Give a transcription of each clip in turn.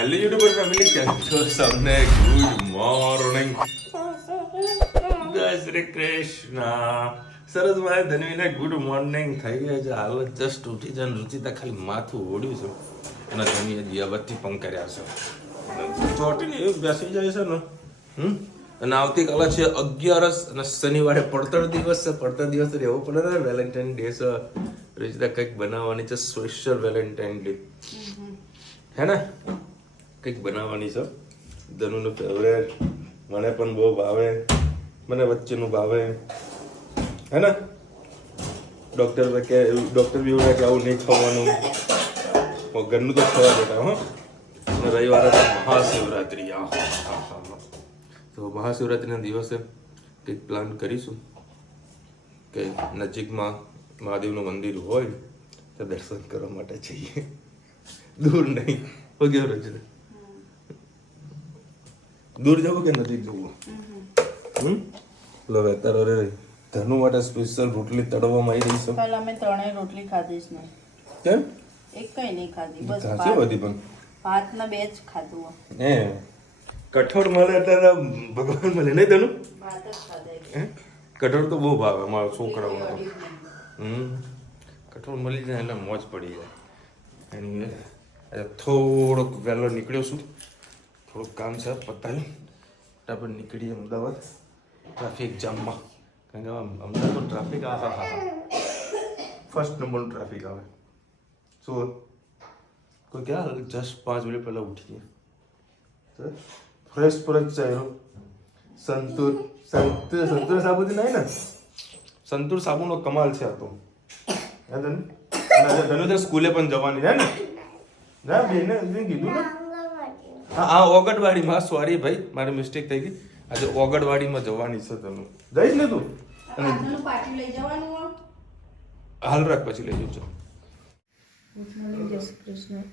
Hello YouTuber family, કેમ છો? સૌને ગુડ મોર્નિંગ, જય શ્રી કૃષ્ણ. સરસ ભાઈ ધનવીને ગુડ મોર્નિંગ થઈ ગઈ છે. હાલ જસ્ટ ઉઠી છે. રુચિતા ખાલી માથું ઓળ્યું છે અને ધનવીએ દિયાબત્તી પણ કર્યા છે. ચોટીને એવું બેસી જાય છે ને. અને આવતીકાલે છે 11 અને શનિવારે પડતર દિવસ છે. પડતર દિવસ રહેવું પડે ને, વેલેન્ટાઇન ડે છે. રુચિતા કંઈક બનાવવાની છે, સ્પેશિયલ વેલેન્ટાઇન ડે હે ને, કંઈક બનાવવાની છે. ધનુનું ફેવરેટ, મને પણ બહુ ભાવે, મને વચ્ચેનું ભાવે હે ને. ડોક્ટર કે ડોક્ટર બી એવું કે આવું નહીં ખાવાનું, ઘરનું તો ખવા બેટા. હો, અને રવિવારે તો મહાશિવરાત્રી. તો મહાશિવરાત્રિના દિવસે કંઈક પ્લાન કરીશું કે નજીકમાં મહાદેવનું મંદિર હોય તો દર્શન કરવા માટે જઈએ, દૂર નહીં. ઓકે રચના, દૂર જવું કે નજીક જવું? લો અત્યારે ધનુ માટે સ્પેશિયલ રોટલી તળવામાં આવી રહી છે. કાલ અમે ત્રણેય રોટલી ખાધી જ નહીં. કેમ? એક કઈ નહીં ખાધી, બસ ખાસી બધી પણ ભાત ના બે જ ખાધું. હે કઠોળ મળે એટલે ભગવાન મળે નહીં ધનુ? ભાત જ ખાધા. હે કઠોળ તો બહુ ભાવે મારા છોકરાઓને તો. કઠોળ મળી જાય એટલે મોજ પડી જાય. એની થોડોક વહેલો નીકળ્યો છું, થોડુંક કામ છે પતાવી ફટાફટ નીકળીએ અમદાવાદ ટ્રાફિક જામમાં. કારણ કે અમદાવાદમાં ટ્રાફિક ફર્સ્ટ નંબરનું ટ્રાફિક આવે. શું કોઈ ક્યાં જસ્ટ 5 મિનિટ પહેલાં ઉઠીએ, ફ્રેશ ચાલ્યો. સંતૂર સાબુથી નહીં ને, સંતૂર સાબુનો કમાલ છે આ તો. ધનુ સ્કૂલે પણ જવાની છે ને? ના બેને કીધું ને. હા ઓગણવાડીમાં, સોરી ભાઈ મારી મિસ્ટેક થઈ ગઈ. આજે ઓગણવાડીમાં જવાની છે તને. જઈશ ને તું? પાટી લઈ જવાનું. હાલ રાખ, પછી લઈ જજો. ગુડ મોર્નિંગ, જય શ્રી કૃષ્ણ.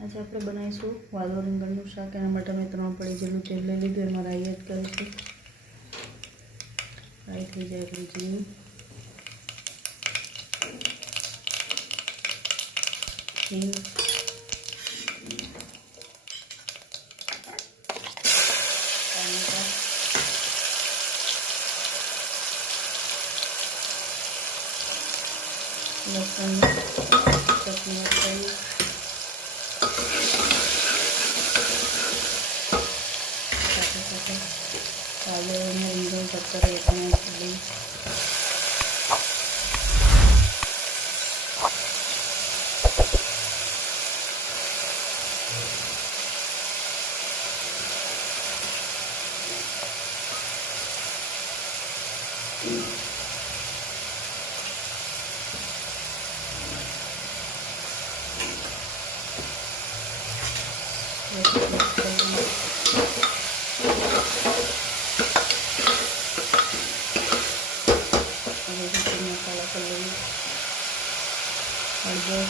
આજે આપણે બનાવીશું વાલોર રીંગણનું શાક. એના માટે મેં 3 પડી જેટલું તેલ લઈ લીધું. એમાં રાઈ એડ કરીશું. રાઈ થઈ જાય એટલે જીરું, હિંગ, લસણ, ચટણી એડ કરી સાથે સાથે કાલે અને રીંગણ પત્તર એ પણ એડ કરી. મસાલા કરી હળદર,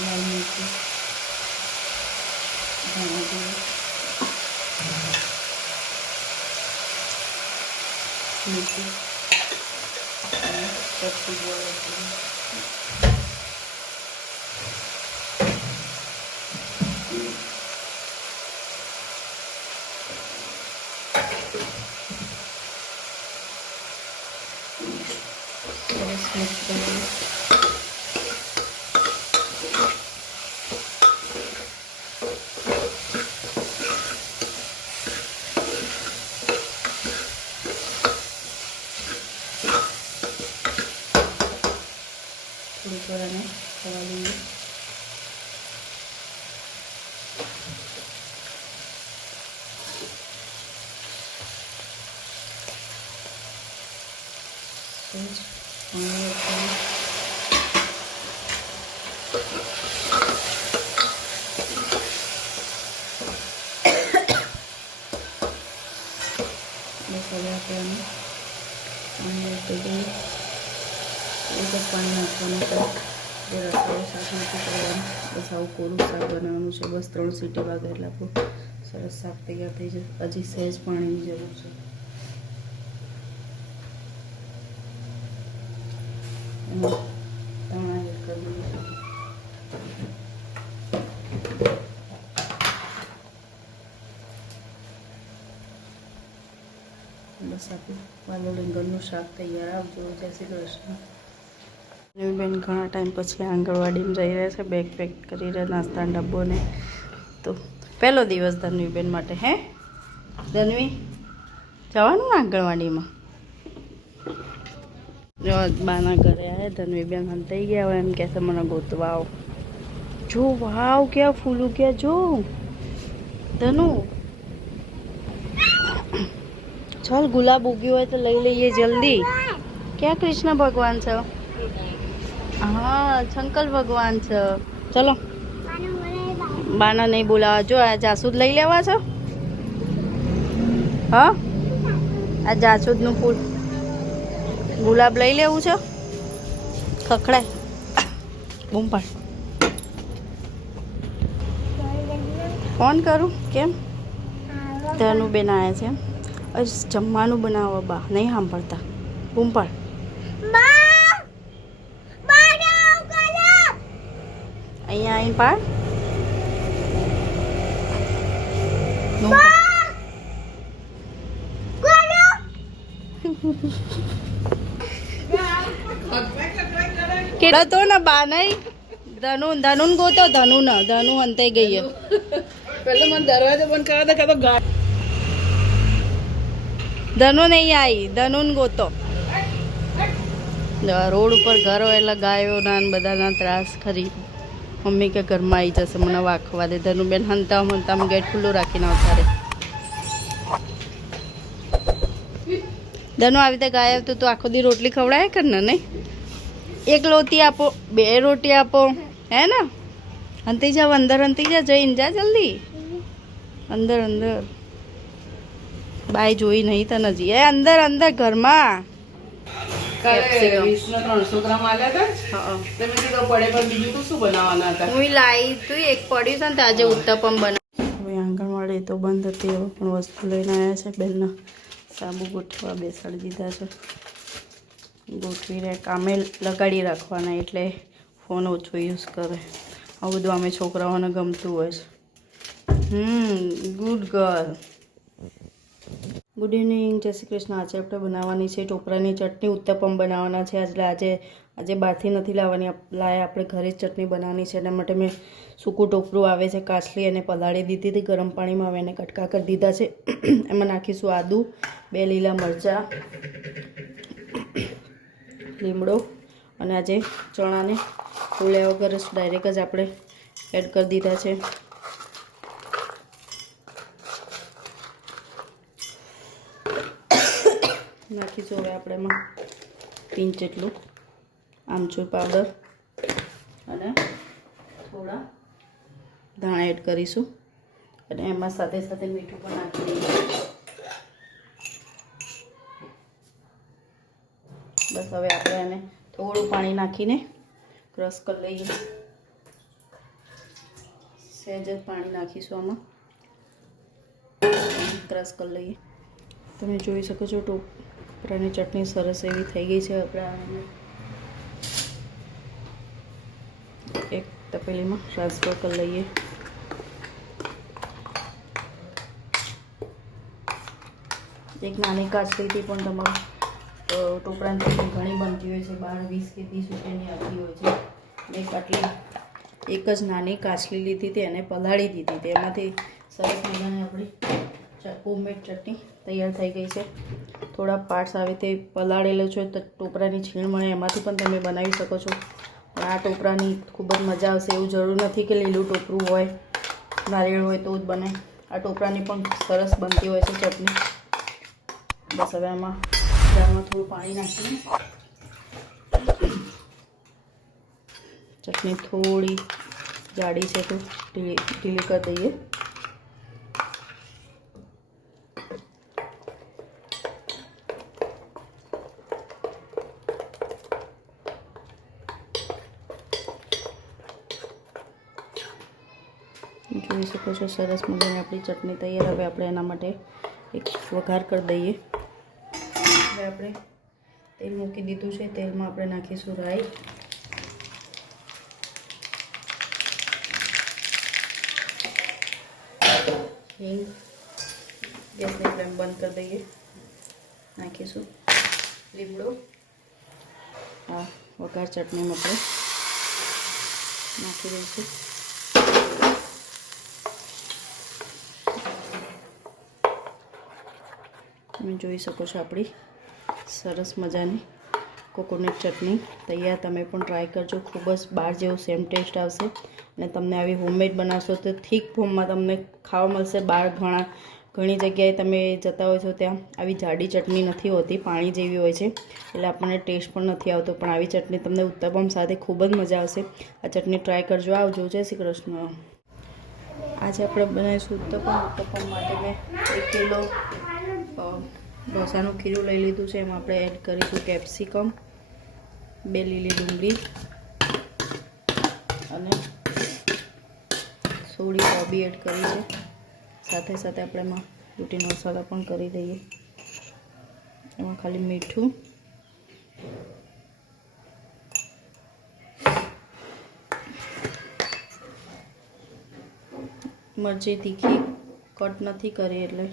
લાલ મિરચી, ધાણા જીરું, મીઠું અને ચપટી ગોળ. સરસ મિક્સ કરી થોડીક વાર એને થવા દઈએ. બસ હવે આપણે આને પાણી એડ કરી દઈએ. એક જ પાણી નાખવાનું છે, જે રસાવાળું શાક નથી કરવાનું. બસ આવું કોરું શાક બનાવવાનું છે. બસ 3 સીટી વાગે એટલે આપણું સરસ શાક તૈયાર થઈ જાય. હજી સહેજ પાણીની જરૂર છે. એમાં ધાણા એડ કરી દઈએ. બસ આપણું વાલોળ રીંગણનું શાક તૈયાર. આવજો. જય શ્રી કૃષ્ણ. બેન ઘણા ટાઈમ પછી આંગણવાડીમાં જઈ રહ્યા છે, બેગ પેક કરી રહ્યા નાસ્તાનો ડબ્બો ને. તો પહેલો દિવસ ધન્વીબેન માટે. હે ધન્વી, જવાનું ને આંગણવાડીમાં? બાના ઘરે આવે ધન્વીબેન હંતાઈ ગયા હોય એમ કહેશે મને ગોતવા આવો. જો વાવ ક્યાં ફૂલું ક્યાં જો ધનુ. ચાલ ગુલાબ ઉગ્યું હોય તો લઈ લઈએ જલ્દી. ક્યાં કૃષ્ણ ભગવાન છે? હા શંકર ભગવાન છે. ચલો બાના નહીં બોલાવા. જો આ જાસૂદ લઈ લેવા છો? હા આ જાસૂદનું ફૂલ ગુલાબ લઈ લેવું છે? ખખડાય બૂમ પાડ. ફોન કરું? કેમ? ધનુબેન આવ્યા છે. જમવાનું બનાવો બા, નહીં સાંભળતા. બૂમ પાડ. અહીંયા આવીને પાડ. કેટલા તો ને બા નહીં ધનુ ગોતો. ધનુ અંતાઈ ગઈ. પેલો મને દરવાજો બંધ કરવા દે તો ધનુ નહીં આવી. ધનુ ગોતો. રોડ ઉપર ઘર હોય એટલે ગાયોના ને બધાના ત્રાસ ખરી. મમ્મી કે ઘરમાં આવી જશે મને વાખવા દે. ધનુબેન હંતા ગેટ ખુલ્લું રાખીને આવતા રે. ધનુ આવી રીતે ગાય તો તું આખો દી રોટલી ખવડાય કર ને નહીં? એક લોટી આપો, 2 રોટી આપો, હે ને? હંતી જાવ અંદર, હંતી જા, જઈને જા જલ્દી અંદર. બાય જોઈ નહીં તને જી. એ અંદર ઘરમાં. હું લાવી તું એક પડ્યું છે ને આજે ઉત્તપમ બનાવ. હવે આંગણવાડી તો બંધ હતી, હવે પણ વસ્તુ લઈને આવ્યા છે. બેનના સાબુ ગોઠવા બેસાડી દીધા છે. ગોઠવીને કામે લગાડી રાખવાના એટલે ફોન ઓછો યુઝ કરે. આવું બધું અમે છોકરાઓને ગમતું હોય છે. Good girl. Good evening. જય શ્રી કૃષ્ણ. આજે આપણે બનાવવાની છે ટોપરાની ચટણી. ઉત્તપમ બનાવવાના છે આજે બહારથી નથી લાવવાની. આપણે ઘરે જ ચટણી બનાવવાની છે. એના માટે મેં સૂકું ટોપરું આવે છે કાચલી અને પલાળી દીધી હતી ગરમ પાણીમાં. હવે એને કટકા કરી દીધા છે. એમાં નાખીશું આદુ, 2 લીલા મરચાં, લીમડો અને આજે ચણાને ફોલ્યા વગર ડાયરેક્ટ જ આપણે એડ કરી દીધા છે. નાખીશું હવે આપણે એમાં પિંચ જેટલું આમચૂર પાવડર અને થોડા ધાણા એડ કરીશું અને એમાં સાથે સાથે મીઠું પણ નાખી દઈશું. બસ હવે આપણે એને થોડું પાણી નાખીને ક્રશ કરી લઈએ. સહેજ જ પાણી નાખીશું આમાં, ક્રશ કરી લઈએ. તમે જોઈ શકો છો ટોપરાની ચટણી સરસ એવી થઈ ગઈ છે. આપણે એક તપેલીમાં ટ્રાન્સફર કરી લઈએ. એક નાની કાચલીથી પણ તમારું ટોપરાની ચટણી ઘણી બનતી હોય છે. 12, 20 કે 30 રૂપિયાની આવતી હોય છે. એક આટલી એક જ નાની કાચલી લીધી હતી, એને પલાળી દીધી હતી. એમાંથી સરસ મજાની આપણી હોમમેડ ચટણી તૈયાર થઈ ગઈ છે. થોડા પાર્ટ્સ આવે તે પલાળેલો છે તો ટોપરાની છીણ મળે એમાંથી પણ તમે બનાવી શકો છો. પણ આ ટોપરાની ખૂબ જ મજા આવશે. એવું જરૂર નથી કે લીલું ટોપરું હોય, નારિયેળ હોય તો જ બને. આ ટોપરાની પણ સરસ બનતી હોય છે ચટણી. બસ હવે આમાં જારમાં થોડું પાણી નાખીને ચટણી થોડી જાડી છે તો ઢીલી કરી દઈએ. જોઈ શકો છો સરસ મજાની આપણી ચટણી તૈયાર. હવે આપણે એના માટે એક વઘાર કરી દઈએ. હવે આપણે તેલ મૂકી દીધું છે. તેલમાં આપણે નાખીશું રાઈ, હિંગ, ગેસની ફ્લેમ બંધ કરી દઈએ. નાખીશું લીમડો. આ વઘાર ચટણીમાં આપણે નાખી દઈશું. તમે જોઈ શકો છો આપણી સરસ મજાની કોકોનટ ચટણી તૈયાર. તમે પણ ટ્રાય કરજો. ખૂબ જ બહાર જેવો સેમ ટેસ્ટ આવશે અને તમને આવી હોમમેડ બનાવશો તો થીક ફોર્મમાં તમને ખાવા મળશે. બહાર ઘણી જગ્યાએ તમે જતા હોય છો ત્યાં આવી જાડી ચટણી નથી હોતી, પાણી જેવી હોય છે, એટલે આપણને ટેસ્ટ પણ નથી આવતો. પણ આવી ચટણી તમને ઉત્તપમ સાથે ખૂબ જ મજા આવશે. આ ચટણી ટ્રાય કરજો. આવજો. જય શ્રી કૃષ્ણ. આજે આપણે બનાવીશું ઉત્તપમ. ઉત્તપમ માટે મેં 1 કિલો ઢોસાનું ખીરું લઈ લીધું છે. એમાં આપણે એડ કરીશું કેપ્સિકમ, 2 લીલી ડુંગળી અને થોડી કોબી એડ કરી છે. સાથે સાથે આપણે એમાં રૂટીન મસાલા પણ કરી દઈએ. એમાં ખાલી મીઠું, મરચી તીખી કટ નથી કરી એટલે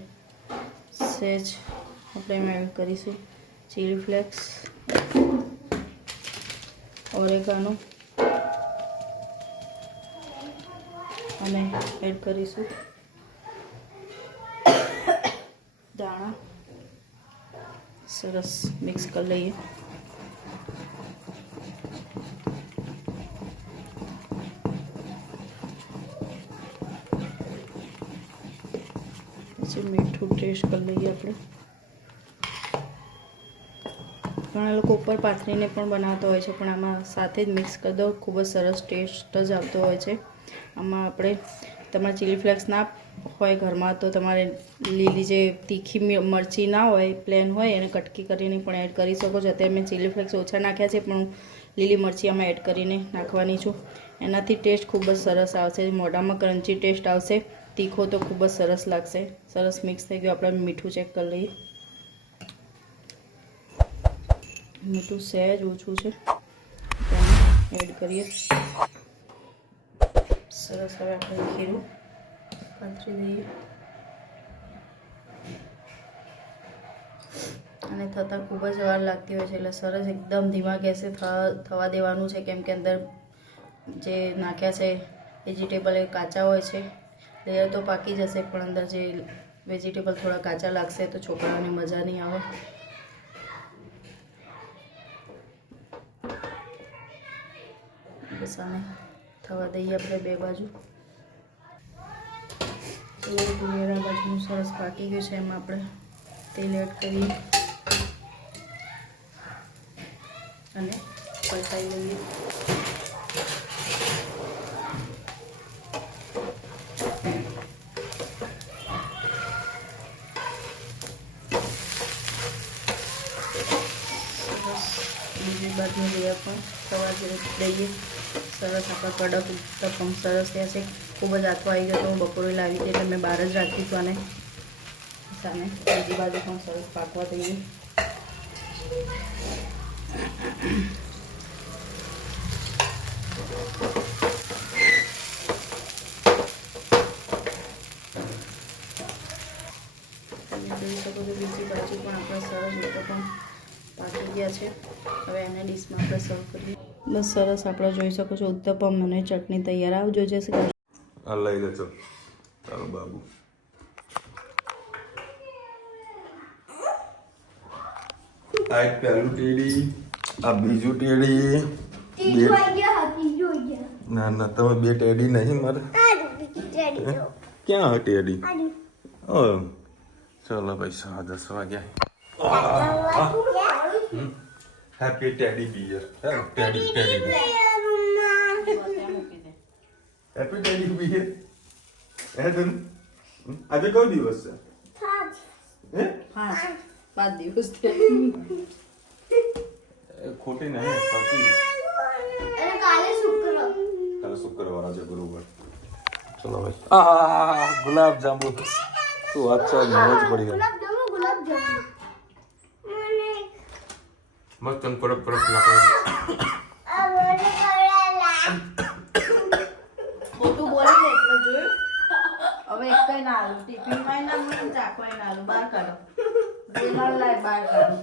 સહેજ આપણે એમાં એડ કરીશું ચીલી ફ્લેક્સ, ઓરેગાનો અને એડ કરીશું દાણા. સરસ મિક્સ કરી લઈએ. પછી મીઠું ટેસ્ટ કરી લઈએ આપણે. ઘણા લોકો ઉપર પાથરીને પણ બનાવતા હોય છે, પણ આમાં સાથે જ મિક્સ કરી દો. ખૂબ જ સરસ ટેસ્ટ જ આવતો હોય છે. આમાં આપણે તમારે ચીલી ફ્લેક્સ ના હોય ઘરમાં તો તમારે લીલી જે તીખી મરચી ના હોય, પ્લેન હોય, એને કટકી કરીને પણ એડ કરી શકો છો. અત્યારે મેં ચીલી ફ્લેક્સ ઓછા નાખ્યા છે, પણ લીલી મરચી આમાં એડ કરીને નાખવાની છું. એનાથી ટેસ્ટ ખૂબ જ સરસ આવશે. મોઢામાં ક્રન્ચી ટેસ્ટ આવશે. તીખો તો ખૂબ જ સરસ લાગશે. સરસ મિક્સ થઈ ગયું. આપણે મીઠું ચેક કરી લઈએ. મીઠું સહેજ ઓછું છે, એડ કરીએ. સરસ. હવે આપણે ખીરું પાથરી દઈએ અને થતાં ખૂબ જ વાર લાગતી હોય છે, એટલે સરસ એકદમ ધીમા ગેસે થવા દેવાનું છે. કેમ કે અંદર જે નાખ્યા છે વેજીટેબલ એ કાચા હોય છે. લેયર તો પાકી જશે, પણ અંદર જે વેજીટેબલ થોડા કાચા લાગશે તો છોકરાઓને મજા નહીં આવે. બસ આને થવા દઈએ આપણે 2 બાજુ. તુવેરા બાજુનું સરસ પાકી ગયું છે. એમાં આપણે તેલ એડ કરીએ અને પલટાઈ લઈએ. બીજી બાજુ લેયર પણ થવા દઈએ. સરસ આપણા કડક ઉત્તપમ સરસ થયા છે. ખૂબ જ આથો આવી ગયો તો હું બપોરે લાવી હતી એટલે મેં બહાર જ રાખી હતું આને. સામે બીજી બાજુ પણ સરસ પાકવા દઈએ. તમે જોઈ શકો છો બીજી બાજુ પણ આપણે સરસ ઉત્તપમ પાકી ગયા છે. હવે એને ડીશમાં આપણે સર્વ કરીએ. બસ સરસ. આપણે જોઈ શકો છો ઉત્તપમ અને ચટણી તૈયાર. આવજો. જય શ્રી કૃષ્ણ. આ લઈ લે ચલ. ચાલો બાબુ. આ એક પહેલું ટેડી, આ બીજું ટેડી. ના ના, તમે 2 ટેડી નહીં મારે. ક્યાં ટેડી? ચલો ભાઈ, 10 વાગ્યા. Happy teddy beer. Teddy happy teddy beer. આજે કયો દિવસ છે? હે? 5 દિવસ ખોટી નહીં, સાચી. કાલે શુક્રવાર, આજે ગુરુવાર. ચલો ભાઈ. ગુલાબ જાંબુ. શું વાત છે? મોજ પડી ગઈ. મસ્ત પરપ નાખો. ખોટું બોલે છે એટલે જોયું. હવે હવે એક કઈ ના આલું ટિફિન માં ના મને ચાકવાય ના આલું બહાર કાઢો દેવાલ લાય બહાર કાઢો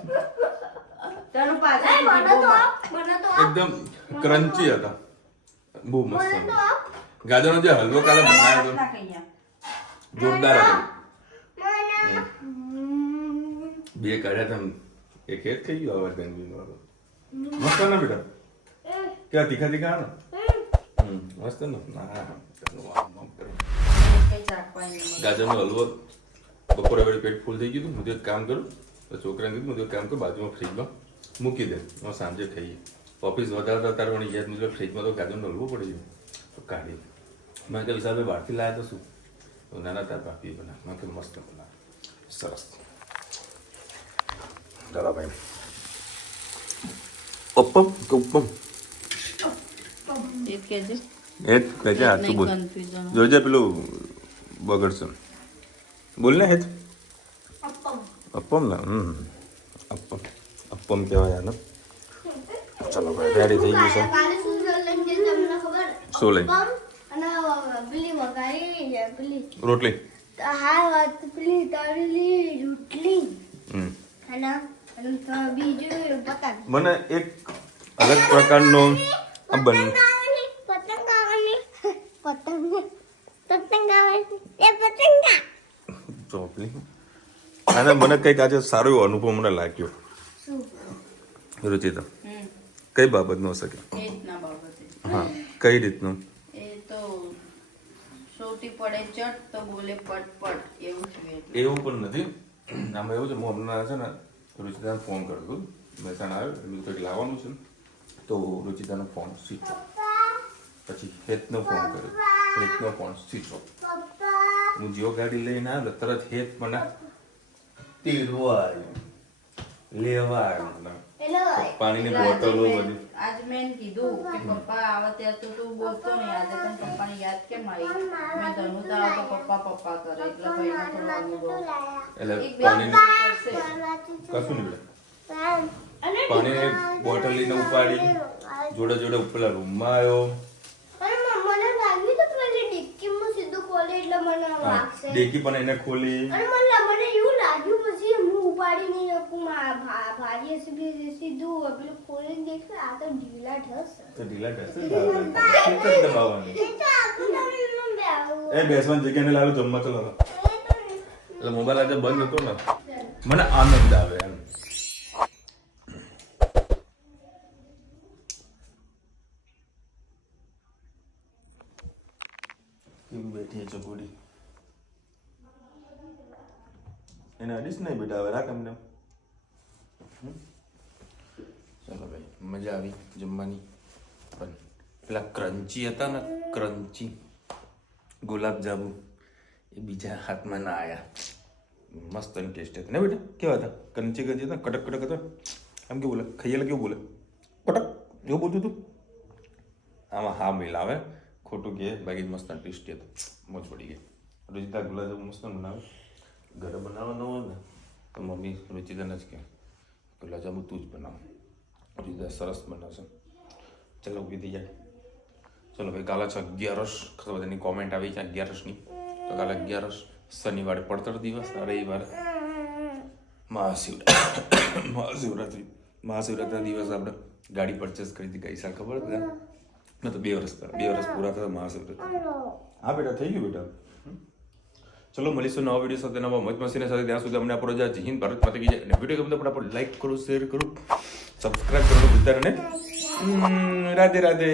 તને પાછા એકદમ ક્રન્ચી હતા, બહુ મસ્ત. ગાજરનો જે હલવો કાલે બનાવ્યો હતો જોરદાર હતો. બે કાઢ્યા તમે, એક હેત થઈ ગયો હવે ગંજી નો મસ્ત ના બેટા, ક્યાં તીખા તીખા ને મસ્ત ને. ગાજરનો હલવો બપોરે વળી પેટ ફૂલ થઈ ગયું. હું તો એક કામ કરું, છોકરાને કીધું હું તો એક કામ કરું, બાજુમાં ફ્રીજમાં મૂકી દે, હું સાંજે ખાઈએ. ઓફિસ વધારતા તાર વળી યાદ મુજબ ફ્રીજમાં તો ગાજરનો હલવો પડી ગયો તો કાઢી. મેં કહ્યું વિશાલભાઈ બહારથી લાવ્યા તો શું, નાના તાર પાપી બનાવ. મેં કહ્યું મસ્ત બનાવ, સરસ. ચાલો ભાઈ, પપ્પમ કે ઉપમ એ જ કહેજે, હાથું બોલ, જોજે પેલું બગડશે. બોલ ને હેત અપમ ના અપમ અપમ કહેવાય આને. ચાલો ભાઈ રેડી થઈ ગયું છે. શું લઈ? રોટલી. મને એક અલગ પ્રકારનો બન ચોપલી અને મને કંઈક આજે સારો એવો અનુભવ મને લાગ્યો. રુચિતા કઈ બાબતનો હશે કે? હા, કઈ રીતનું? એ તો સોટી પડે ચટ તો બોલે પટ પટ એવું છે. એવું પણ નથી. આમાં એવું છે, હું હમણાં છે ને રુચિતાને ફોન કર્યો હતો, મહેસાણા આવ્યો એટલે કંઈક લાવવાનું છે તો રુચિતાનો ફોન સ્વિચ ઓફ. પછી હેતનો ફોન કર્યો, હેતનો ફોન સ્વિચ ઓફ. હું જીઓ ગાડી લઈને આવ્યો તરત હેત મને તેડવા આવ્યો, લેવા આવ્યો. પાણીની બોટલો બધી. આજ મેં કીધું કે પપ્પા આવે ત્યારે તો તું બોલતો નહીં, આજે પણ પપ્પાને યાદ કેમ આવી? મેં ધનુ તાવ તો પપ્પા પપ્પા કરે એટલે ભાઈને થોડો અનુભવ એટલે પાણીની કશું નહીં, પાણીની બોટલ લઈને ઉપાડી જોડે જોડે ઉપરના રૂમમાં આવ્યો. ડેકી પણ એને ખોલી. બેસવાની જગ્યા ને લાવ્યો જમવા ચલો. એટલે મોબાઈલ આજે બંધ હતો ને, મને આનંદ આવે એમ. કેવું બેઠી છે ચકોડી, એને અડીશ નહીં બેટા, હવે રાખ એમને. ચાલો ભાઈ, મજા આવી જમવાની. પણ પેલા ક્રન્ચી હતા ને, ક્રન્ચી ગુલાબ જાંબુ એ બીજા હાથમાં ના આવ્યા. મસ્ત એની ટેસ્ટ હતી ને બેટા, કેવા હતા? ક્રન્ચી ક્રન્ચી હતા, કટક કટક હતા. આમ કેવું બોલે, ખાઈએ કેવું બોલે, કટક એવું બોલતું હતું. આમાં હા મિલાવે, ખોટું કહે, બાકી મસ્ત ટેસ્ટી હતું, મોજ પડી ગઈ. રુચિતા ગુલાબ જાંબુ મસ્ત બનાવે. ઘરે બનાવવાનો હોય ને તો મમ્મી રુચિતાને જ કહે ગુલાબ જાંબુ તું જ બનાવ. રુચિતા સરસ બનાવશે. ચાલો ઊભી થઈ જાય. ચલો ભાઈ, કાલે છે 11 ખબર બધાની કોમેન્ટ આવી છે 11ની. તો કાલે 11 શનિવારે પડતર દિવસ, રવિવારે મહાશિવરાત્રિ દિવસ આપણે ગાડી પરચેસ કરી હતી ગઈ સાલ, ખબર હતી ને? તો 2 વર્ષ પૂરા થતા મહાશિવરાત્રિ. હા બેટા, થઈ ગયું બેટા. ચલો મળીશું નવા વિડીયો સાથે, નવા મોજ મસ્તીને સાથે. ત્યાં સુધી અમને આપણો જય હિન્દ, ભારત માતા કી જય. અને વિડીયો ગમે તો ફટાફટ લાઈક કરો, શેર કરો, સબસ્ક્રાઇબ કરવાનું ભૂલતા નહીં. રાધે રાધે.